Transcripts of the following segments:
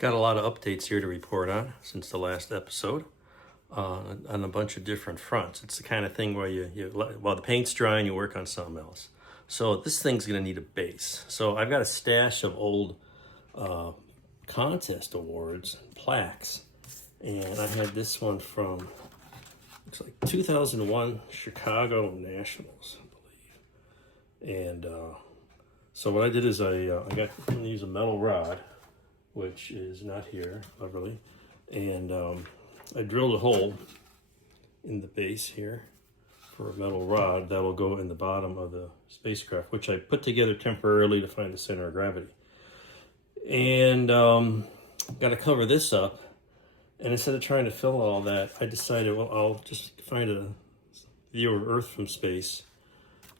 Got a lot of updates here to report on since the last episode on a bunch of different fronts. It's the kind of thing where while the paint's drying, you work on something else. So this thing's going to need a base. So I've got a stash of old contest awards, plaques, and I had this one from, looks like 2001 Chicago Nationals, I believe. And so what I did is I'm going to use a metal rod, which is not here, cleverly, and I drilled a hole in the base here for a metal rod that will go in the bottom of the spacecraft, which I put together temporarily to find the center of gravity. And got to cover this up, and instead of trying to fill all that, I decided, well, I'll just find a view of Earth from space,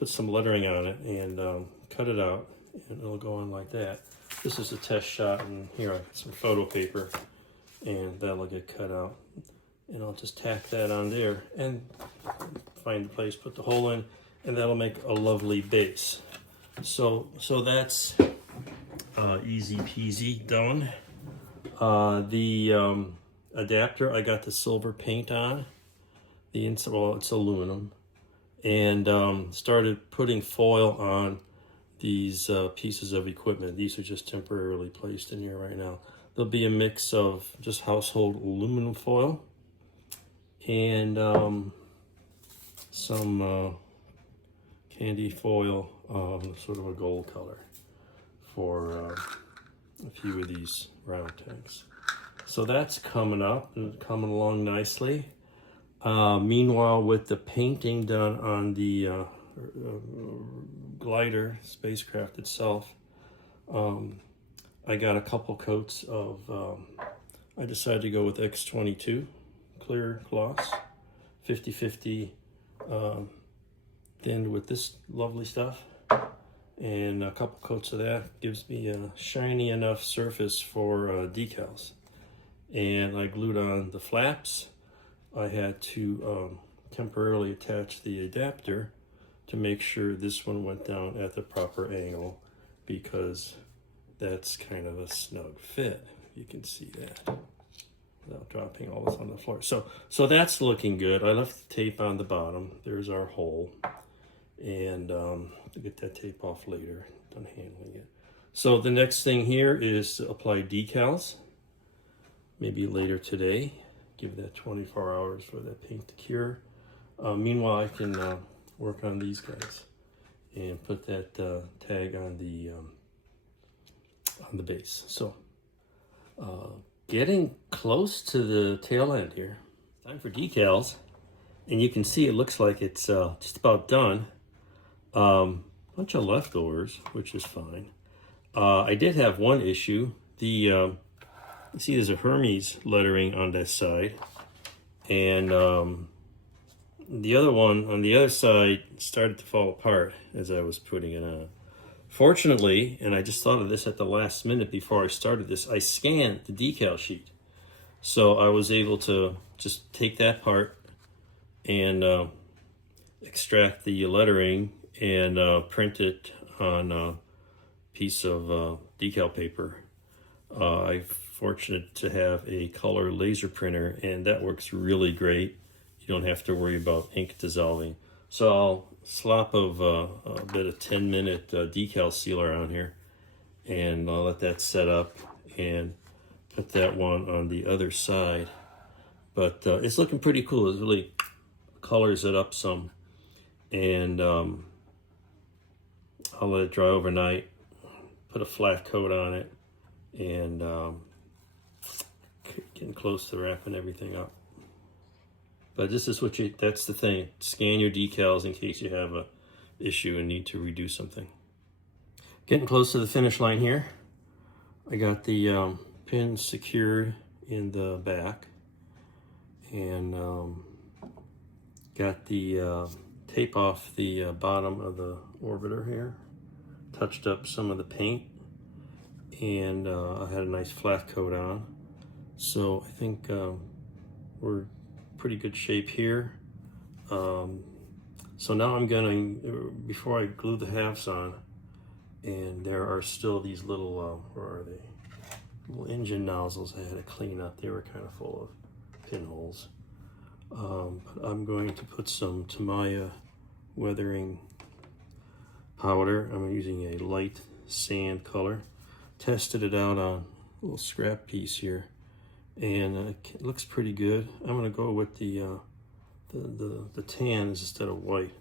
put some lettering on it, and cut it out, and it'll go on like that. This is a test shot, and here I got some photo paper, and that'll get cut out. And I'll just tack that on there and find a place, put the hole in, and that'll make a lovely base. So that's easy peasy done. The adapter, I got the silver paint on. The inside, well, it's aluminum, and started putting foil on these pieces of equipment. These are just temporarily placed in here right now. There'll be a mix of just household aluminum foil and some candy foil, sort of a gold color, for a few of these round tanks. So that's coming up and coming along nicely. Meanwhile, with the painting done on the glider spacecraft itself, I got a couple coats of, I decided to go with X22 clear gloss, 50/50 thinned with this lovely stuff, and a couple coats of that gives me a shiny enough surface for decals. And I glued on the flaps. I had to temporarily attach the adapter to make sure this one went down at the proper angle, because that's kind of a snug fit. You can see that without dropping all this on the floor. So that's looking good. I left the tape on the bottom. There's our hole, and I'll get that tape off later. Done handling it. So the next thing here is to apply decals. Maybe later today. Give that 24 hours for that paint to cure. Meanwhile, I can work on these guys and put that tag on the base. So getting close to the tail end here. Time for decals, and you can see it looks like it's just about done. Bunch of leftovers, which is fine. I did have one issue. You see there's a Hermes lettering on that side, and the other one on the other side started to fall apart as I was putting it on. Fortunately, and I just thought of this at the last minute before I started this, I scanned the decal sheet. So I was able to just take that part and extract the lettering and print it on a piece of decal paper. I'm fortunate to have a color laser printer, and that works really great. You don't have to worry about ink dissolving. So I'll slop of a bit of 10-minute decal sealer on here, and I'll let that set up and put that one on the other side. But it's looking pretty cool. It really colors it up some, and I'll let it dry overnight, put a flat coat on it, and getting close to wrapping everything up. But this is that's the thing. Scan your decals in case you have a issue and need to redo something. Getting close to the finish line here. I got the pins secured in the back, and got the tape off the bottom of the orbiter here. Touched up some of the paint, and I had a nice flat coat on. So I think we're pretty good shape here. So now I'm gonna, before I glue the halves on, and there are still these little, where are they? little engine nozzles I had to clean up. They were kind of full of pinholes. But I'm going to put some Tamiya weathering powder. I'm using a light sand color. Tested it out on a little scrap piece here, and it looks pretty good. I'm going to go with the tans instead of white.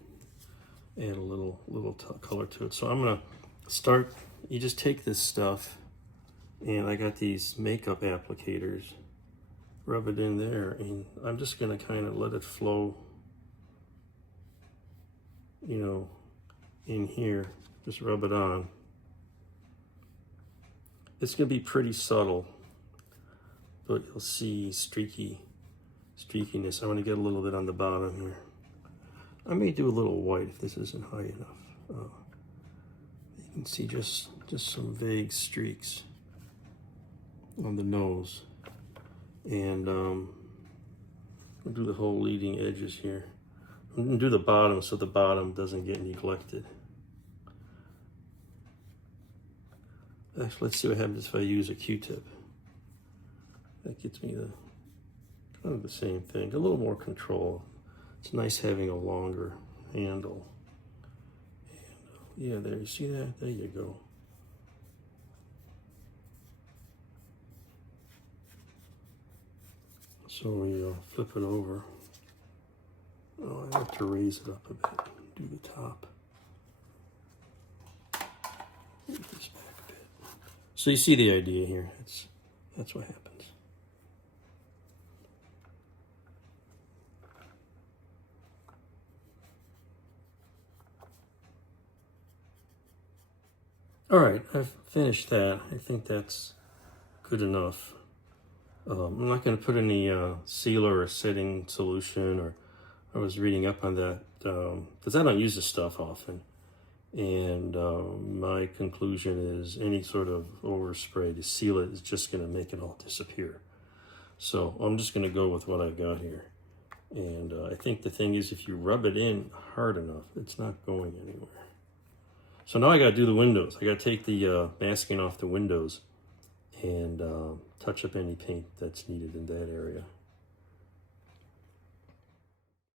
Add a little color to it. So I'm going to start. You just take this stuff, and I got these makeup applicators. Rub it in there, and I'm just going to kind of let it flow, you know, in here. Just rub it on. It's going to be pretty subtle, but you'll see streakiness. I'm going to get a little bit on the bottom here. I may do a little white if this isn't high enough. You can see just some vague streaks on the nose. And we'll do the whole leading edges here. I'm going to do the bottom so the bottom doesn't get neglected. Actually, let's see what happens if I use a Q-tip. That gets me the kind of the same thing, a little more control. It's nice having a longer handle. And, yeah, there, you see that? There you go. So we flip it over. Oh, I have to raise it up a bit. Do the top. Move this back a bit. So you see the idea here. That's what happens. All right, I've finished that. I think that's good enough. I'm not going to put any sealer or setting solution, or I was reading up on that because I don't use this stuff often. And my conclusion is any sort of overspray to seal it is just going to make it all disappear. So I'm just going to go with what I've got here. And I think the thing is, if you rub it in hard enough, it's not going anywhere. So now I got to do the windows. I got to take the masking off the windows and touch up any paint that's needed in that area.